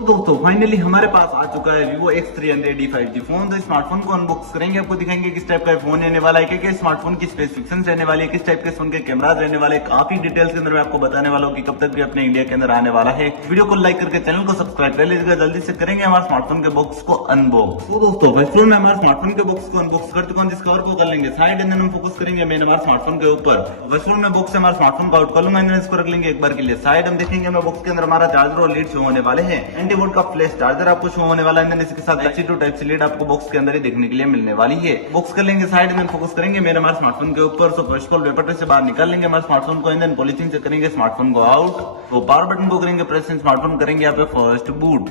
तो दोस्तों फाइनली हमारे पास आ चुका है Vivo X300 5G फोन। तो स्मार्टफोन को अनबॉक्स करेंगे, आपको दिखाएंगे किस टाइप का फोन रहने वाला है, क्या स्मार्टफोन की स्पेसिफिकेशंस रहने वाली है, किस टाइप के फोन के कैमराज रहने वाले, काफी डिटेल्स के अंदर मैं आपको बताने वाला हूँ कि कब तक भी अपने इंडिया के अंदर आने वाला है। वीडियो को लाइक करके चैनल को सब्सक्राइब कर लीजिएगा। जल्दी से करेंगे हमारे स्मार्टफोन के बॉक्स को अनबॉक्स। तो दोस्तों फर्स्ट फ्लोर में हमारे स्मार्टफोन के बॉक्स को अनबॉक्स कर चुका हूँ, जिस कवर को कर लेंगे साइड एंड हम फोकस करेंगे मेन हमारे स्मार्टफोन के ऊपर। फर्स्ट फ्लोर में बॉक्स से हमारे स्मार्टफोन को आउट कर लूंगा, इसको रख लेंगे एक बार के लिए साइड। हम देखेंगे हमें बॉक्स के अंदर हमारा चार्जर और लीड शो होने वाले हैं। एंटी वोल्ट का फ्लैश चार्जर आपको शो होने वाला है, इसके साथ type C to type C lead आपको बॉक्स के अंदर ही देखने के लिए मिलने वाली है। बॉक्स कर लेंगे साइड में, फोकस करेंगे मेरे हमारे स्मार्टफोन के ऊपर। So first of all paper से बाहर निकाल लेंगे हमारे स्मार्टफोन को, एंड पॉलिथीन से करेंगे स्मार्टफोन को आउट। तो पावर बटन को करेंगे प्रेस, स्मार्टफोन करेंगे यहाँ पे फर्स्ट बूट।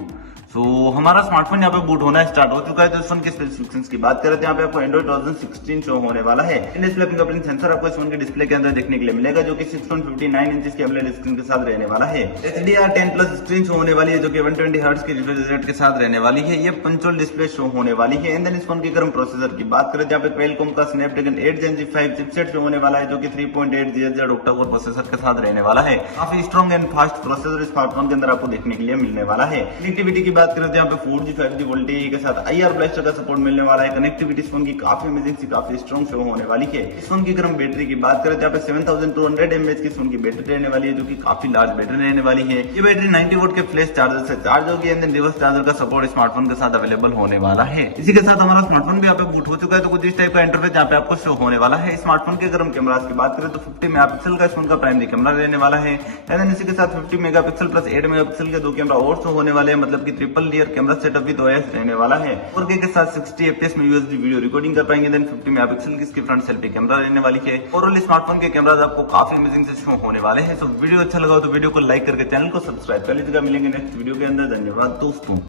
तो हमारा स्मार्टफोन यहाँ पे बूट होना स्टार्ट हो चुका है। तो इस फोन की स्पेसिफिकेशंस की बात करें तो यहाँ पे आपको एंड्रॉइड वर्जन 16 शो होने वाला है। डिस्प्ले फिंगरप्रिंट सेंसर आपको इस फोन के डिस्प्ले के अंदर देखने के लिए मिलेगा, जो कि 6.59 इंच की एमोलेड स्क्रीन के साथ रहने वाला है। HDR10+ स्क्रीन शो होने वाली है, जो कि 120 हर्ट्ज की रिफ्रेश रेट के साथ रहने वाली है। ये पंचुअल डिस्प्ले शो होने वाली है। एंड देन इस फोन की गर्म प्रोसेसर की बात करें तो यहाँ पे क्वालकॉम का स्नैपड्रैगन 8 Gen 5 चिपसेट शो होने वाला है, जो कि 3.8 GHz ऑक्टा कोर प्रोसेसर के साथ रहने वाला है। काफी strong and fast processor smartphone के अंदर आपको देखने के लिए मिलने वाला है। कनेक्टिविटी की बात करें तो यहाँ पे 4G 5G वोल्टेज के साथ IR ब्लास्टर का सपोर्ट मिलने वाला है। कनेक्टिविटी इस फोन की काफी अमेजिंग सी काफी स्ट्रॉन्ग शो होने वाली है। इस फोन की गर्म बैटरी की बात करें तो यहाँ पे 7200 mAh की इस फोन की बैटरी रहने वाली है, जो कि काफी लार्ज बैटरी रहने वाली है। ये बैटरी 90 वोल्ट के फ्लैश चार्जर से चार्ज होगी, एंड देन रिवर्स चार्जर का सपोर्ट स्मार्टफोन के साथ अवेलेबल होने वाला है। इसी के साथ हमारा स्मार्टफोन भी यहाँ पे बूट हो चुका है। तो कुछ इस टाइप का इंटरफेस यहाँ पे आपको शो होने वाला है। स्मार्टफोन के गर्म कैमरास की बात करें तो 50 मेगापिक्सल का इस फोन का प्राइमरी कैमरा रहने वाला है, एंड देन इसी के साथ 50 मेगापिक्सल प्लस 8 मेगापिक्सल के दो कैमरा और शो होने वाले हैं, मतलब कि triple layer camera setup with OIS रहने वाला है। 4K के साथ 60 FPS में UHD वीडियो रिकॉर्डिंग कर पाएंगे। देन 50 मेगापिक्सल की इसकी फ्रंट सेल्फी कैमरा रहने वाली है। ओवरऑल स्मार्टफोन के कैमराज आपको काफी अमेजिंग से शो होने वाले हैं। तो वीडियो अच्छा लगा तो वीडियो को लाइक करके चैनल को सब्सक्राइब कर लीजिएगा। मिलेंगे नेक्स्ट वीडियो के अंदर। धन्यवाद दोस्तों।